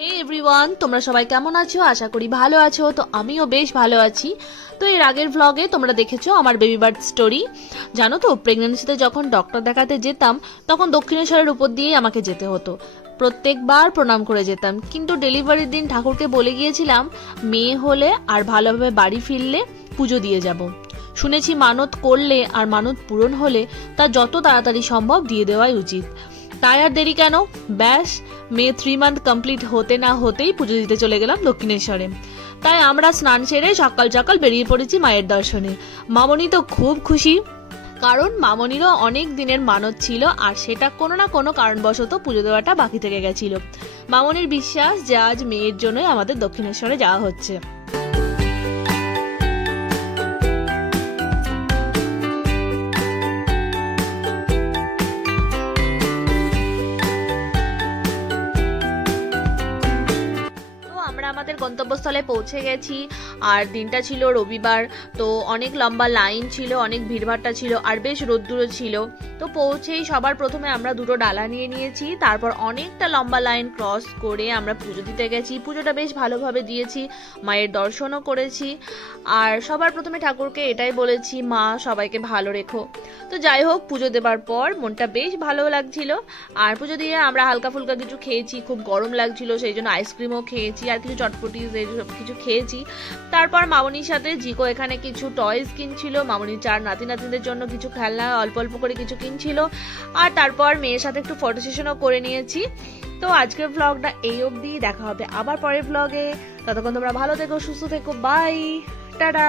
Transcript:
Hey everyone, তোমরা সবাই কেমন আছো? আশা করি ভালো আছো। তো আমিও বেশ ভালো আছি। তো এর আগের ভ্লগে তোমরা দেখেছো আমার বেবি বার্থ স্টোরি। জানো তো, প্রেগন্যান্সিতে যখন ডক্টর দেখাতে যেতাম তখন দক্ষিণেশ্বরের উপর দিয়েই আমাকে যেতে হতো। প্রত্যেকবার প্রণাম করে যেতাম, কিন্তু ডেলিভারির দিন ঠাকুরকে বলে গিয়েছিলাম মেয়ে হলে আর ভালোভাবে বাড়ি ফিরলে পুজো দিয়ে যাব। শুনেছি মানত করলে আর মানত পূরণ হলে তা যত তাড়াতাড়ি সম্ভব দিয়ে দেওয়াই উচিত। তাই আর দেরি কেন, ব্যাস মেয়ে 3 মান্থ কমপ্লিট হতে না হতেই পুজো দিতে চলে গেলাম দক্ষিণেশ্বরে। তাই আমরা স্নান সেরে সকাল সকাল বেরিয়ে পড়েছি মায়ের দর্শনে। মামনি তো খুব খুশি, কারণ মামনিরও অনেক দিনের মানত ছিল আর সেটা কোনো না কোনো কারণবশত পুজো দেওয়াটা বাকি থেকে গেছিল। মামনির বিশ্বাস যে আজ মেয়ের জন্যই আমাদের দক্ষিণেশ্বরে যাওয়া হচ্ছে। আমাদের গন্তব্যস্থলে পৌঁছে গেছি আর দিনটা ছিল রবিবার। তো অনেক লম্বা লাইন ছিল, অনেক ভিড়ভাট্টা ছিল আর বেশ রোদ্দুরও ছিল। তো পৌঁছেই সবার প্রথমে আমরা দুটো ডালা নিয়ে নিয়েছি, তারপর অনেকটা লম্বা লাইন ক্রস করে আমরা পুজো দিতে গেছি। পুজোটা বেশ ভালোভাবে দিয়েছি, মায়ের দর্শনও করেছি। আর সবার প্রথমে ঠাকুরকে এটাই বলেছি, মা সবাইকে ভালো রেখো। তো যাই হোক, পুজো দেবার পর মনটা বেশ ভালো লাগছিল। আর পুজো দিয়ে আমরা হালকা ফুলকা কিছু খেয়েছি, খুব গরম লাগছিল সেই জন্য আইসক্রিমও খেয়েছি আর কিছু চটপটি সব কিছু খেয়েছি। তারপর মামনির সাথে জিকো এখানে কিছু টয়স কিনছিল, মামনির 4 নাতি নাতনিদের জন্য কিছু খেলনা অল্প অল্প করে কিছু কিনছিল। আর তারপর মেয়ের সাথে একটু ফটো সেশনও করে নিয়েছি। তো আজকের ভ্লগটা এই অবধি, দেখা হবে আবার পরের ভ্লগে। ততক্ষণ তোমরা ভালো থেকো, সুস্থ থেকো, বাই, টাটা।